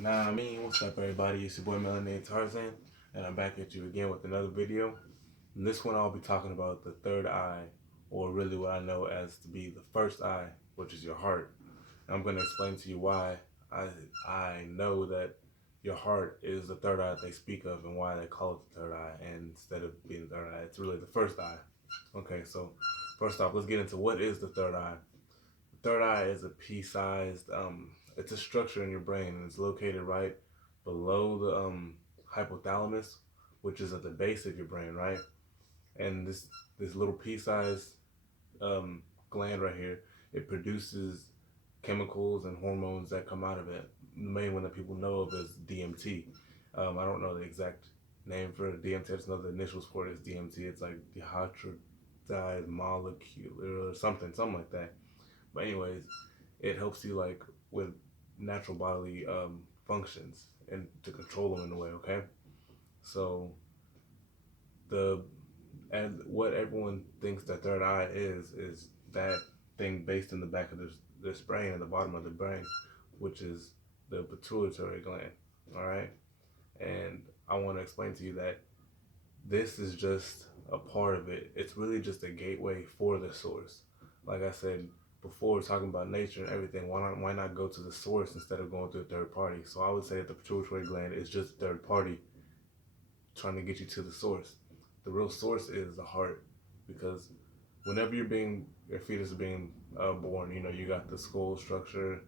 Nah, I mean, what's up, everybody? It's your boy Melanated Tarzan, and I'm back at you again with another video. In this one, I'll be talking about the third eye, or really what I know as to be the first eye, which is your heart. And I'm going to explain to you why I I know that your heart is the third eye that they speak of, and why they call it the third eye, and instead of being the third eye, it's really the first eye. Okay, so first off, let's get into what is the third eye. Third eye is a pea-sized, it's a structure in your brain, and it's located right below the hypothalamus, which is at the base of your brain, right? And this little pea-sized gland right here, it produces chemicals and hormones that come out of it. The main one that people know of is DMT. I don't know the exact name for DMT. I just know the initials for it is DMT. It's like dihydroxide molecule or something like that. But anyways, it helps you like with natural bodily functions and to control them in a way. Okay, so the and what everyone thinks that third eye is that thing based in the back of this brain at the bottom of the brain, which is the pituitary gland. All right, and I want to explain to you that this is just a part of it. It's really just a gateway for the source. Like I said before, talking about nature and everything, why not go to the source instead of going to a third party? So I would say that the pituitary gland is just a third party trying to get you to the source. The real source is the heart, because whenever your fetus is being born, you got the skull structure.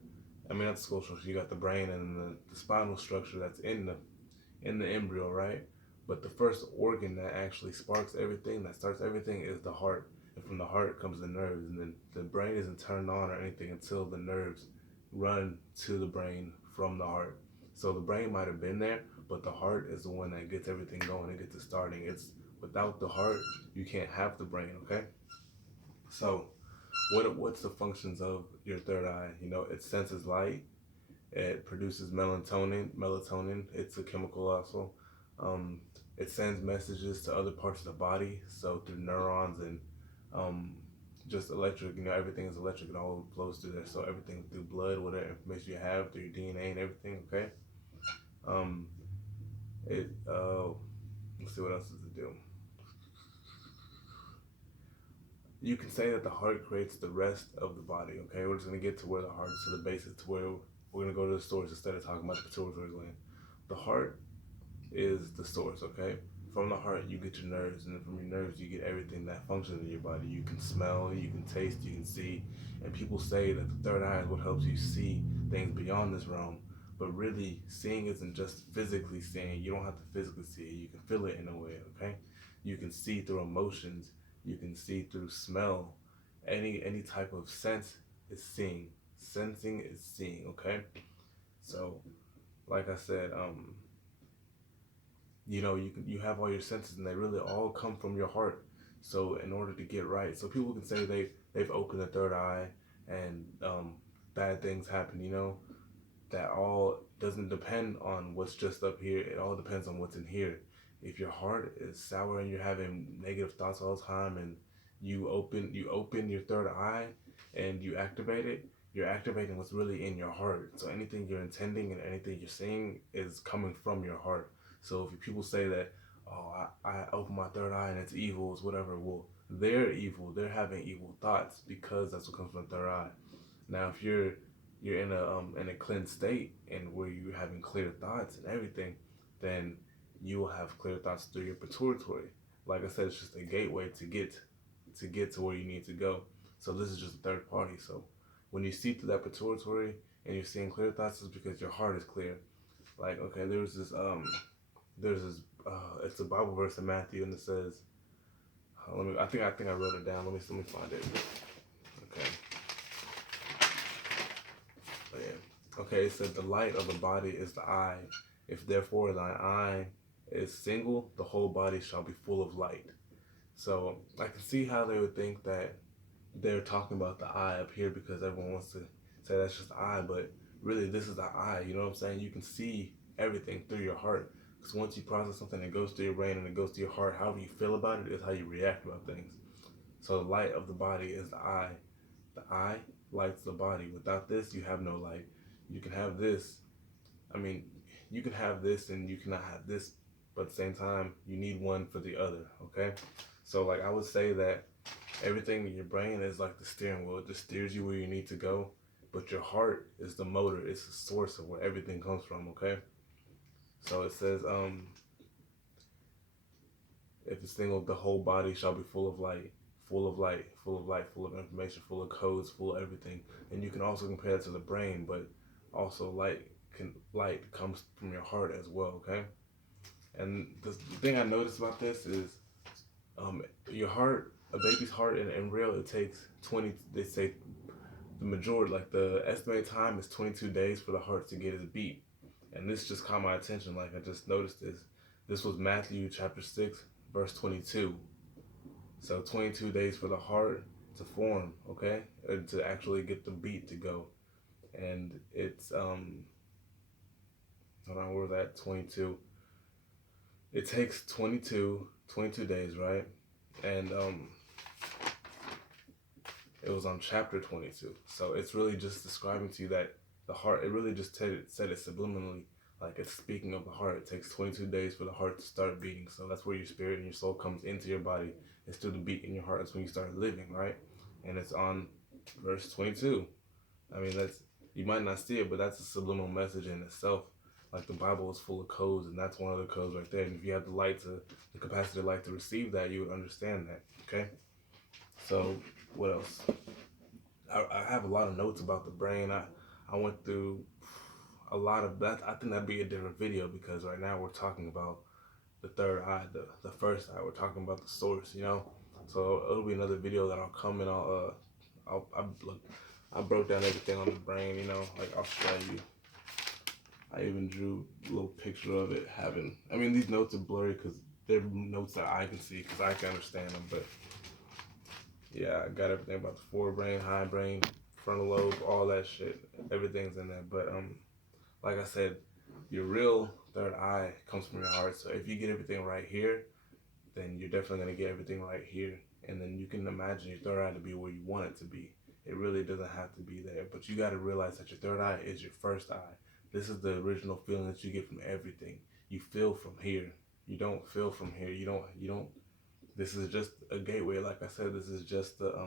I mean, not the skull structure. You got the brain and the spinal structure that's in the embryo, right? But the first organ that actually sparks everything, that starts everything, is the heart. And from the heart comes the nerves. And then the brain isn't turned on or anything until the nerves run to the brain from the heart. So the brain might have been there, but the heart is the one that gets everything going and gets it starting. It's without the heart, you can't have the brain, okay? So what's the functions of your third eye? It senses light, it produces melatonin. Melatonin, it's a chemical also. Um, it sends messages to other parts of the body, so through neurons and um, just electric. Everything is electric. It all flows through there. So everything through blood, whatever information you have through your DNA and everything. Okay. Um, it. Let's see what else does it do. You can say that the heart creates the rest of the body. Okay, we're just gonna get to where the heart is, to the basics, to where we're gonna go to the source instead of talking about the pituitary gland. The heart is the source, okay? From the heart, you get your nerves, and then from your nerves, you get everything that functions in your body. You can smell, you can taste, you can see. And people say that the third eye is what helps you see things beyond this realm. But really, seeing isn't just physically seeing. You don't have to physically see it. You can feel it in a way, okay? You can see through emotions. You can see through smell. Any type of sense is seeing. Sensing is seeing, okay? So, like I said, you have all your senses, and they really all come from your heart. So in order to get right, so people can say they've opened the third eye, and bad things happen. That all doesn't depend on what's just up here. It all depends on what's in here. If your heart is sour and you're having negative thoughts all the time, and you open your third eye and you activate it, you're activating what's really in your heart. So anything you're intending and anything you're seeing is coming from your heart. So if people say that, oh, I open my third eye and it's evil, it's whatever, well, they're evil. They're having evil thoughts because that's what comes from the third eye. Now, if you're in a cleansed state and where you're having clear thoughts and everything, then you will have clear thoughts through your pituitary. Like I said, it's just a gateway to get to where you need to go. So this is just a third party. So when you see through that pituitary and you're seeing clear thoughts, it's because your heart is clear. Like, okay, there's this it's a Bible verse in Matthew, and it says, I think I wrote it down. Let me find it. Okay. Oh, yeah. Okay, it said the light of the body is the eye. If therefore thine eye is single, the whole body shall be full of light. So I can see how they would think that they're talking about the eye up here, because everyone wants to say that's just the eye, but really this is the eye. You know what I'm saying? You can see everything through your heart. Because once you process something, it goes through your brain and it goes to your heart. However you feel about it is how you react about things. So the light of the body is the eye. The eye lights the body. Without this, you have no light. You can have this I mean, you can have this and you cannot have this, but at the same time, you need one for the other, okay? So, like, I would say that everything in your brain is like the steering wheel. It just steers you where you need to go, but your heart is the motor. It's the source of where everything comes from, okay? So it says, if the thing of the whole body shall be full of light, full of light, full of light, full of information, full of codes, full of everything. And you can also compare it to the brain, but also light comes from your heart as well, okay? And the thing I noticed about this is your heart, a baby's heart in real, it takes 20, they say the majority, like the estimated time is 22 days for the heart to get its beat. And this just caught my attention, like I just noticed this. This was Matthew chapter 6, verse 22. So 22 days for the heart to form, okay? And to actually get the beat to go. And it's, hold on, where was that? 22. It takes 22 days, right? And it was on chapter 22. So it's really just describing to you that the heart, it really just said it subliminally, like it's speaking of the heart. It takes 22 days for the heart to start beating. So that's where your spirit and your soul comes into your body. It's through the beat in your heart. That's when you start living, right? And it's on verse 22. I mean, you might not see it, but that's a subliminal message in itself. Like the Bible is full of codes, and that's one of the codes right there. And if you have the capacity of light to receive that, you would understand that, okay? So what else? I have a lot of notes about the brain. I went through a lot of that. I think that'd be a different video because right now we're talking about the third eye, the first eye. We're talking about the source, you know. So it'll be another video that I'll come and look. I broke down everything on the brain, you know. Like I'll show you. I even drew a little picture of it having. I mean, these notes are blurry because they're notes that I can see because I can understand them, but. Yeah, I got everything about the forebrain, hindbrain, frontal lobe, all that shit. Everything's in there. But like I said, your real third eye comes from your heart. So if you get everything right here, then you're definitely gonna get everything right here. And then you can imagine your third eye to be where you want it to be. It really doesn't have to be there. But you gotta realize that your third eye is your first eye. This is the original feeling that you get from everything. You feel from here. You don't feel from here. You don't this is just a gateway. Like I said, this is just the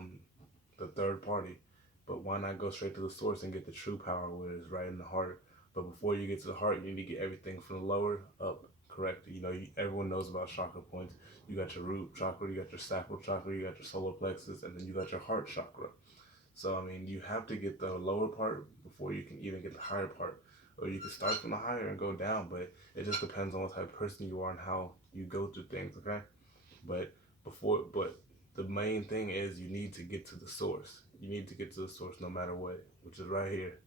third party. But why not go straight to the source and get the true power where it's right in the heart? But before you get to the heart, you need to get everything from the lower up correct. You know, everyone knows about chakra points. You got your root chakra, you got your sacral chakra, you got your solar plexus, and then you got your heart chakra. So, I mean, you have to get the lower part before you can even get the higher part. Or you can start from the higher and go down, but it just depends on what type of person you are and how you go through things, okay? But but the main thing is you need to get to the source. You need to get to the source no matter what, which is right here.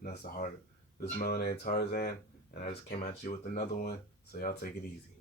And that's the heart. This is Melanated Tarzan, and I just came at you with another one, so y'all take it easy.